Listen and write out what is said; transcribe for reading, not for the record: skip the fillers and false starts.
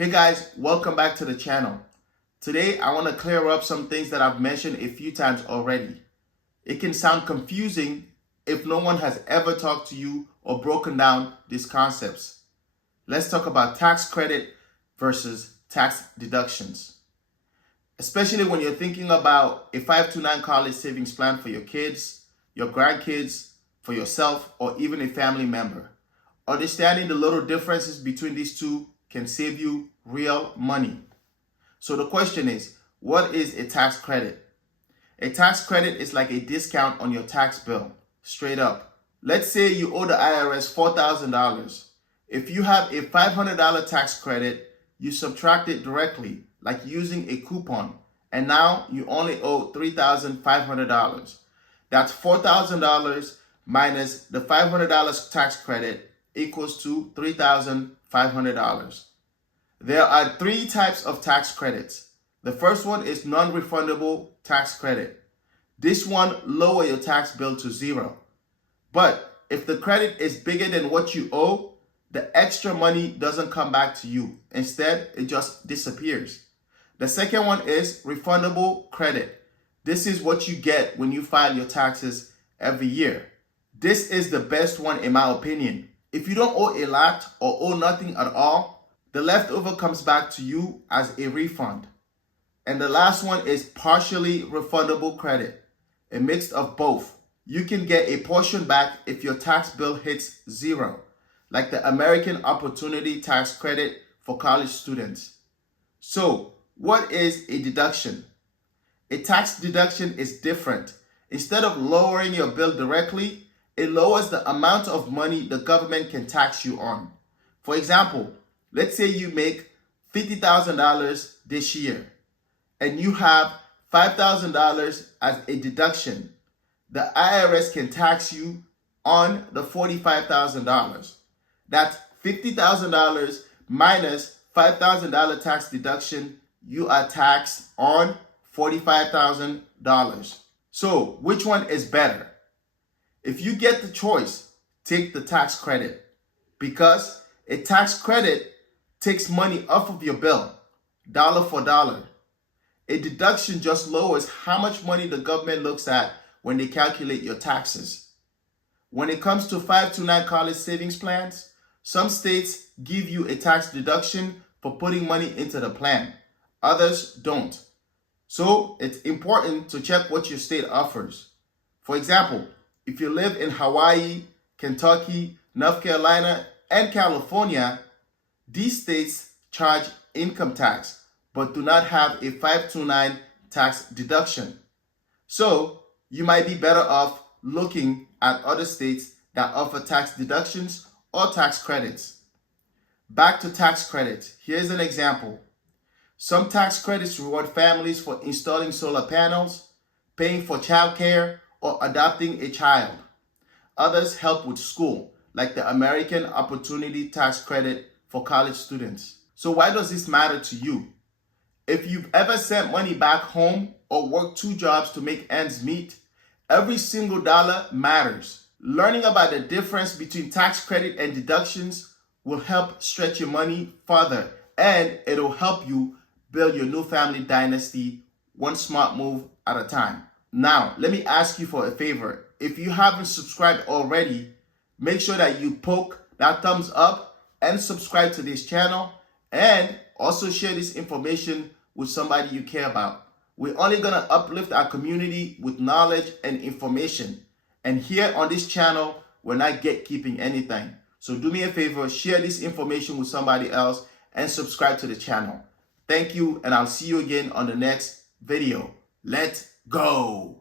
Hey guys, welcome back to the channel. Today I want to clear up some things that I've mentioned a few times already. It can sound confusing if no one has ever talked to you or broken down these concepts. Let's talk about tax credit versus tax deductions. Especially when you're thinking about a 529 college savings plan for your kids, your grandkids, for yourself, or even a family member. Understanding the little differences between these two can save you real money. So the question is, what is a tax credit? A tax credit is like a discount on your tax bill, straight up. Let's say you owe the IRS $4,000. If you have a $500 tax credit, you subtract it directly, like using a coupon, and now you only owe $3,500. That's $4,000 minus the $500 tax credit equals to $3,500. There are three types of tax credits. The first one is non-refundable tax credit. This one lowers your tax bill to zero. But if the credit is bigger than what you owe, the extra money doesn't come back to you. Instead, it just disappears. The second one is refundable credit. This is what you get when you file your taxes every year. This is the best one in my opinion. If you don't owe a lot or owe nothing at all, the leftover comes back to you as a refund. And the last one is partially refundable credit, a mix of both. You can get a portion back if your tax bill hits zero, like the American Opportunity Tax Credit for college students. So, what is a deduction? A tax deduction is different. Instead of lowering your bill directly, it lowers the amount of money the government can tax you on. For example, let's say you make $50,000 this year and you have $5,000 as a deduction. The IRS can tax you on the $45,000. That's $50,000 minus $5,000 tax deduction. You are taxed on $45,000. So which one is better? If you get the choice, take the tax credit, because a tax credit takes money off of your bill, dollar for dollar. A deduction just lowers how much money the government looks at when they calculate your taxes. When it comes to 529 college savings plans, some states give you a tax deduction for putting money into the plan. Others don't. So it's important to check what your state offers. For example, if you live in Hawaii, Kentucky, North Carolina, and California, these states charge income tax but do not have a 529 tax deduction. So you might be better off looking at other states that offer tax deductions or tax credits. Back to tax credits. Here's an example. Some tax credits reward families for installing solar panels, paying for childcare, or adopting a child. Others help with school, like the American Opportunity Tax Credit for college students. So why does this matter to you? If you've ever sent money back home or worked two jobs to make ends meet, every single dollar matters. Learning about the difference between tax credit and deductions will help stretch your money further, and it'll help you build your new family dynasty one smart move at a time. Now, let me ask you for a favor. If you haven't subscribed already, make sure that you poke that thumbs up and subscribe to this channel, and also share this information with somebody you care about. We're only going to uplift our community with knowledge and information. And here on this channel, we're not gatekeeping anything. So do me a favor, share this information with somebody else and subscribe to the channel. Thank you, and I'll see you again on the next video. Let's go.